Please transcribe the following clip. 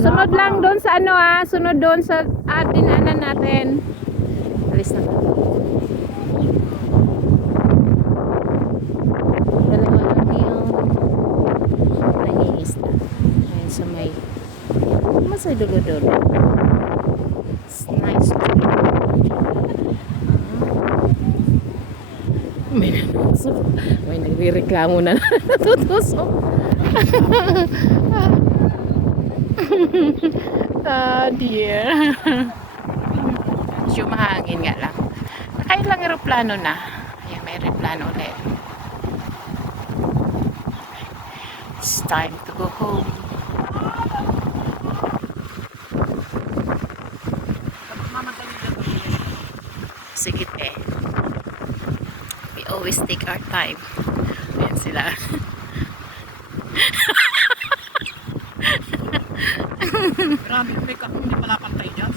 Sunod lang doon sa ano sunod doon sa dinanan natin. Alis na. Dalawa lang yung nangingisda. Ayun sa may masay dulo-dulo. It's nice. May nagrereklamo na natutusok. Dear. Medyo mahangin nga lang. Nakailang aeroplano na. Ayan, may aeroplano ulit. It's time to go home. Sige eh. We always take our time. Ayan sila. Grabe, may pala pantay dyan.